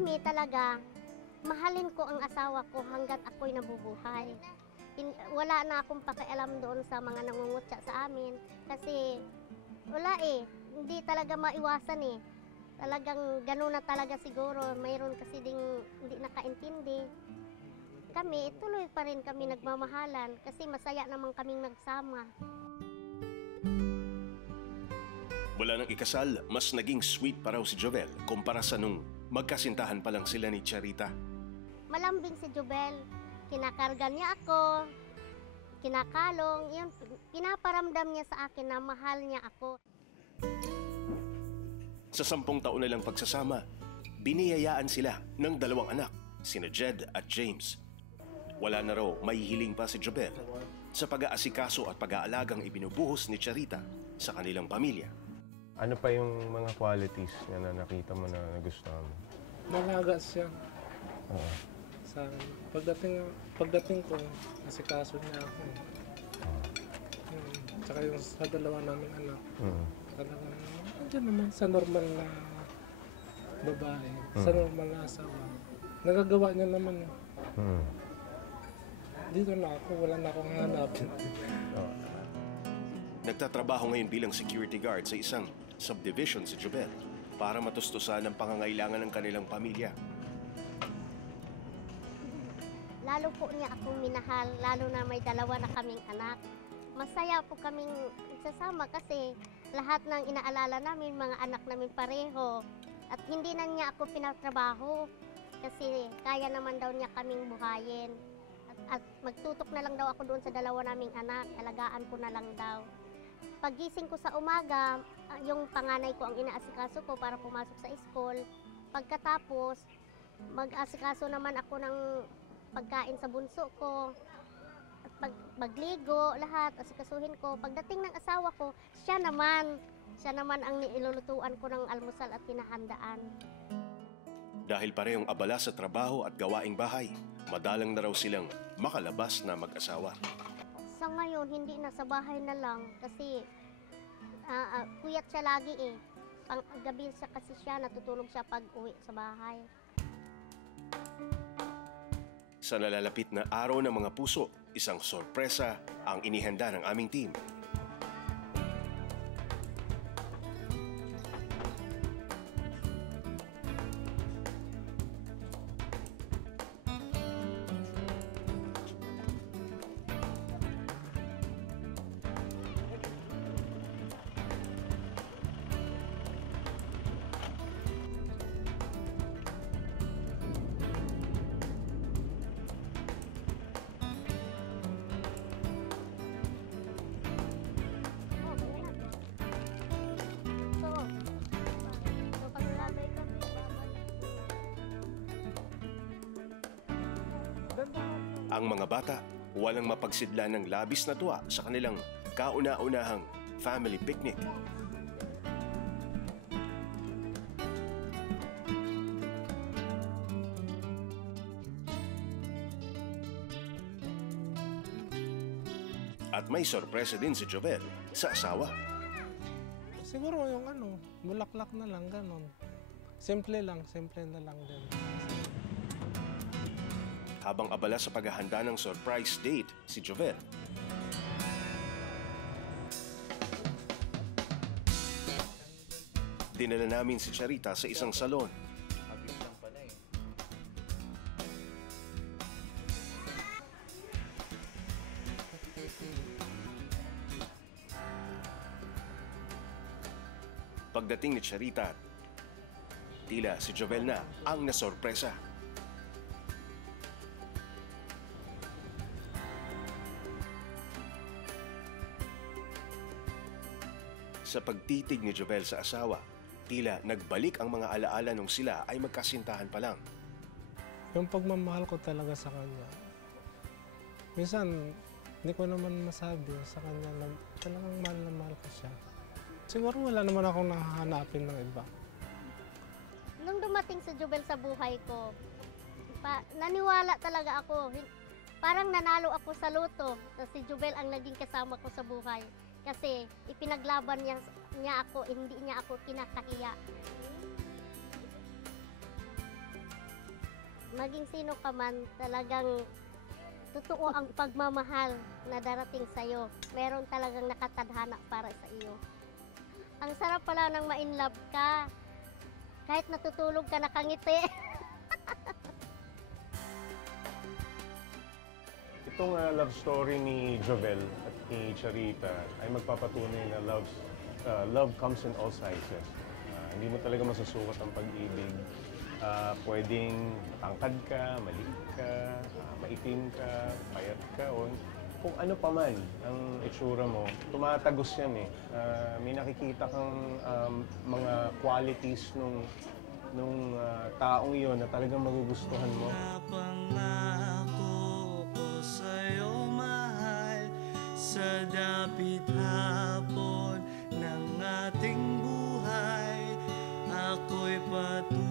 kami talaga, mahalin ko ang asawa ko hanggat ako'y nabubuhay. Wala na akong pakialam doon sa mga nangungutya sa amin kasi wala hindi talaga maiwasan Talagang gano'n na talaga siguro, mayroon kasi ding hindi nakaintindi. Kami, tuloy pa rin kami nagmamahalan kasi masaya naman kaming nagsama. Mula nang ikasal, mas naging sweet pa raw si Jovel kumpara sa nung magkasintahan pa lang sila ni Charita. Malambing si Jobel. Kinakarga niya ako, kinakalong, yun, pinaparamdam niya sa akin na mahal niya ako. Sa 10 taon na lang pagsasama, biniyayaan sila ng 2 anak, sina Jed at James. Wala na raw mahihiling pa si Jovel sa pag-aasikaso at pag-aalagang ibinubuhos ni Charita sa kanilang pamilya. Ano pa yung mga qualities niya na nakita mo na nagustuhan mo? Malaga siya. Sa akin. Pagdating ko, asikaso niya ako. Tsaka yung sa 2 naming anak. Talagang, andyan naman sa normal na babae, sa normal na asawa. Nagagawa niya naman. Dito na ako, wala na akong hanapin. Nagtatrabaho ngayon bilang security guard sa isang subdivision si Jovel para matustusan ang pangangailangan ng kanilang pamilya. Lalo po niya akong minahal, lalo na may 2 na kaming anak. Masaya po kaming sasama kasi lahat ng inaalala namin, mga anak namin pareho. At hindi na niya ako pinatrabaho kasi kaya naman daw niya kaming buhayin. At magtutok na lang daw ako doon sa 2 naming anak, alagaan ko na lang daw. Pagising ko sa umaga, yung panganay ko ang inaasikaso ko para pumasok sa school. Pagkatapos, mag-asikaso naman ako ng pagkain sa bunso ko. At magligo, lahat, asikasuhin ko. Pagdating ng asawa ko, siya naman ang nilulutuan ko ng almusal at hinahandaan. Dahil parehong abala sa trabaho at gawaing bahay, madalang na raw silang makalabas na mag-asawa. Sa ngayon, hindi na, sa bahay na lang kasi puyat siya lagi Gabi siya kasi natutulog siya pag uwi sa bahay. Sa nalalapit na araw ng mga puso, isang sorpresa ang inihanda ng aming team. Ang mga bata, walang mapagsidlan ng labis na tuwa sa kanilang kauna-unahang family picnic. At may sorpresa din si Jovel sa asawa. Siguro yung bulaklak na lang, ganon. Simple na lang din. Habang abala sa paghahanda ng surprise date si Jovel, dinala namin si Charita sa isang salon. Pagdating ni Charita, tila si Jovel na ang nasorpresa. Sa pagtitig ni Jovel sa asawa, tila nagbalik ang mga alaala nung sila ay magkasintahan pa lang. Yung pagmamahal ko talaga sa kanya. Minsan, hindi ko naman masabi sa kanya na talagang mahal na mahal ko siya. Siguro wala naman akong nahahanapin ng iba. Nung dumating si Jovel sa buhay ko, naniwala talaga ako. Parang nanalo ako sa loto. Si Jovel ang naging kasama ko sa buhay. Kasi ipinaglaban niya ako, hindi niya ako kinakahiya. maging sino ka man, talagang totoo ang pagmamahal na darating sa'yo. Meron talagang nakatadhana para sa iyo. Ang sarap pala ng ma-inlove ka. Kahit natutulog ka nakangiti. Itong love story ni Jovel at ni Charita ay magpapatunay na love comes in all sizes. Hindi mo talaga masusukat ang pag-ibig. Pwedeng tangkad ka, maliit ka, maitim ka, payat ka, o kung ano pa man ang itsura mo, tumatagos yan eh. May nakikita kang mga qualities nung taong iyon na talagang magugustuhan mo. Napangako ko sa'yo, mahal, sa dapit hapon ng ating buhay, ako'y patuloy